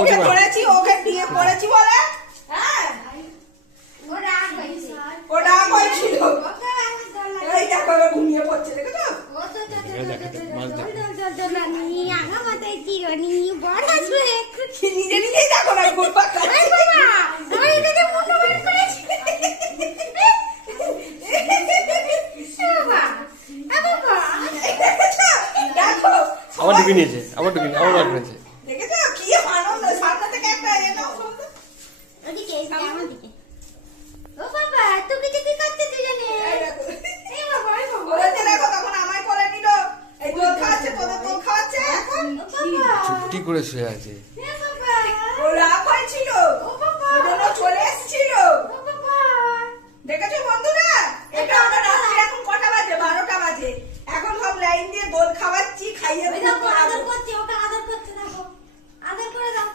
ওকে ধরেছি, ওকে দিয়ে পড়েছি বলে। হ্যাঁ ও রাগ হয়েছিল। এই দেখো এবার ঘুমিয়ে পড়ছে, দেখেছো? নিজে নিজেই দেখো না ঘুরপাক খাচ্ছে। দেখো আবার ঢুকে নিয়েছে, আবার ঢুকে নিয়েছে, আবার বার করেছে। দেখেছো কি আনন্দ, সামনে থেকে একটা এটাও শুনতো। এই দেখো। ওদেরকে দেখো তখন আমায় কোলে নিল, এই দোল খাওয়াচ্ছে, তোদের দোল খাওয়াচ্ছে এখন। চুপটি করে শুয়ে আছে। ও রাগ হয়েছিল, ওই জন্য চলে এসেছিল। দেখেছো বন্ধুরা, এটা আমরা রাত্রি এখন কটা বাজে? 12টা বাজে। এখন সব লাইন দিয়ে দোল খাওয়াচ্ছি, খাইয়ে আদর করছে, ওকে আদর করছে, দেখো আদর করে দাও।